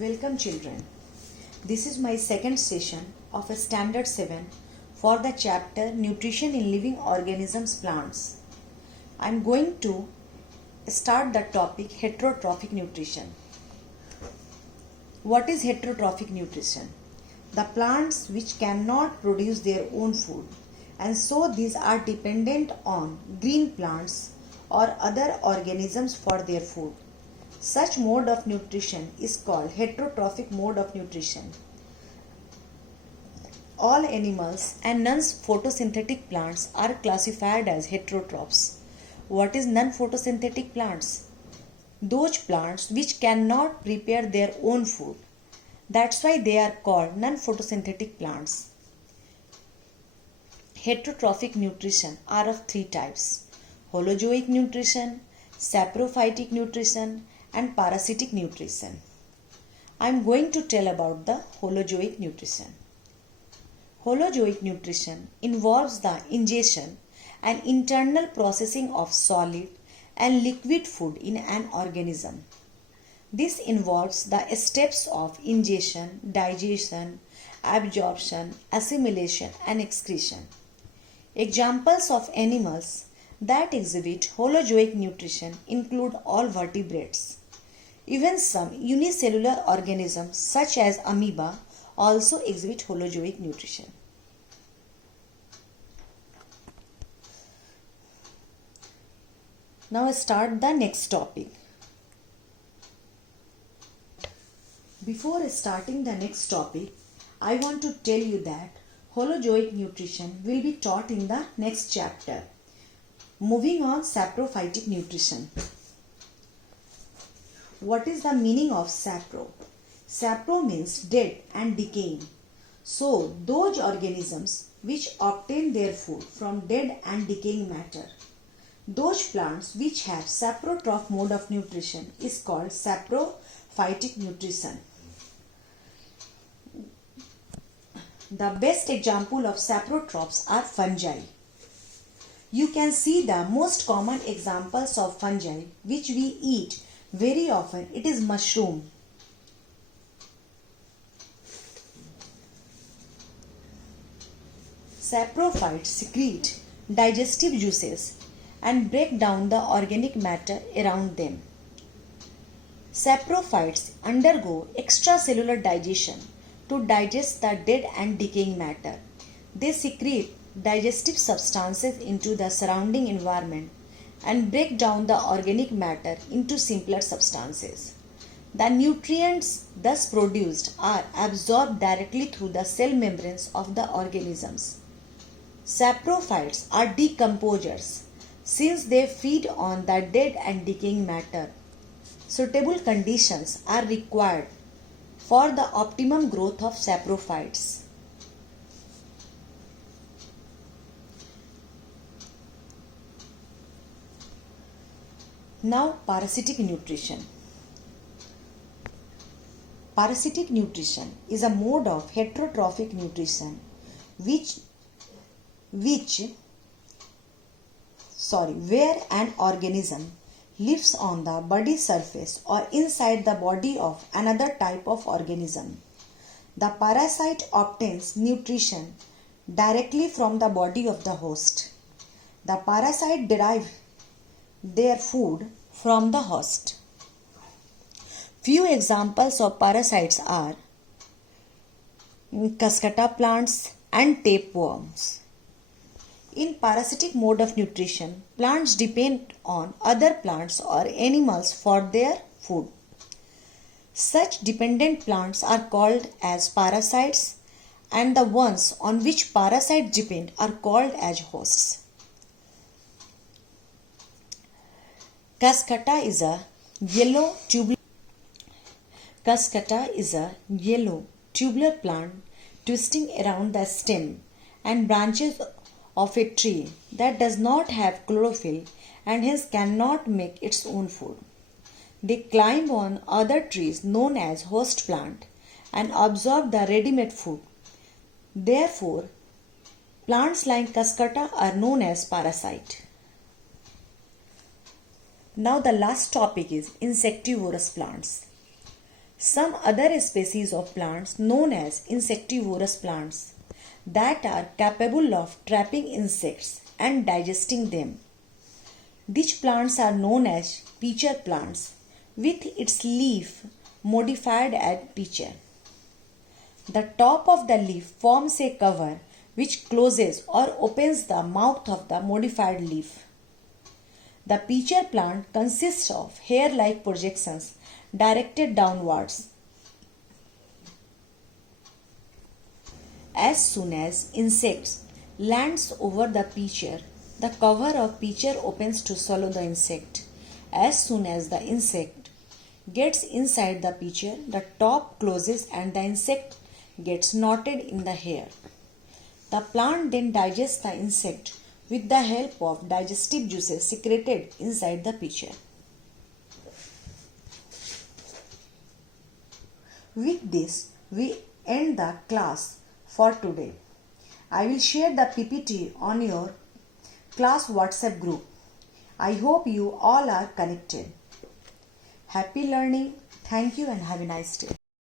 Welcome children. This is my second session of a Standard 7 for the chapter Nutrition in Living Organisms Plants. I am going to start the topic heterotrophic nutrition. What is heterotrophic nutrition? The plants which cannot produce their own food and so these are dependent on green plants or other organisms for their food. Such mode of nutrition is called heterotrophic mode of nutrition. All animals and non-photosynthetic plants are classified as heterotrophs. What is non-photosynthetic plants? Those plants which cannot prepare their own food. That's why they are called non-photosynthetic plants. Heterotrophic nutrition are of three types: holozoic nutrition, saprophytic nutrition, and parasitic nutrition. I am going to tell about the holozoic nutrition. Holozoic nutrition involves the ingestion and internal processing of solid and liquid food in an organism. This involves the steps of ingestion, digestion, absorption, assimilation, and excretion. Examples of animals that exhibit holozoic nutrition include all vertebrates. Even some unicellular organisms such as amoeba also exhibit holozoic nutrition. Now start the next topic. Before starting the next topic, I want to tell you that holozoic nutrition will be taught in the next chapter. Moving on, saprophytic nutrition. What is the meaning of sapro? Sapro means dead and decaying. So, those organisms which obtain their food from dead and decaying matter. Those plants which have saprotroph mode of nutrition is called saprophytic nutrition. The best example of saprotrophs are fungi. You can see the most common examples of fungi which we eat very often. It is mushroom. Saprophytes secrete digestive juices and break down the organic matter around them. Saprophytes undergo extracellular digestion to digest the dead and decaying matter. They secrete digestive substances into the surrounding environment and break down the organic matter into simpler substances. The nutrients thus produced are absorbed directly through the cell membranes of the organisms. Saprophytes are decomposers since they feed on the dead and decaying matter. Suitable conditions are required for the optimum growth of saprophytes. Now, parasitic nutrition. Parasitic nutrition is a mode of heterotrophic nutrition where an organism lives on the body surface or inside the body of another type of organism. The parasite obtains nutrition directly from the body of the host. The parasite derives their food from the host. Few examples of parasites are cuscuta plants and tapeworms. In parasitic mode of nutrition, plants depend on other plants or animals for their food. Such dependent plants are called as parasites, and the ones on which parasites depend are called as hosts. Cuscuta is a yellow tubular plant twisting around the stem and branches of a tree that does not have chlorophyll and hence cannot make its own food. They climb on other trees known as host plant and absorb the ready-made food. Therefore, plants like cuscuta are known as parasite. Now the last topic is insectivorous plants. Some other species of plants known as insectivorous plants that are capable of trapping insects and digesting them. These plants are known as pitcher plants with its leaf modified as pitcher. The top of the leaf forms a cover which closes or opens the mouth of the modified leaf. The pitcher plant consists of hair-like projections directed downwards. As soon as insects lands over the pitcher, the cover of pitcher opens to swallow the insect. As soon as the insect gets inside the pitcher, the top closes and the insect gets knotted in the hair. The plant then digests the insect with the help of digestive juices secreted inside the pitcher. With this, we end the class for today. I will share the PPT on your class WhatsApp group. I hope you all are connected. Happy learning. Thank you and have a nice day.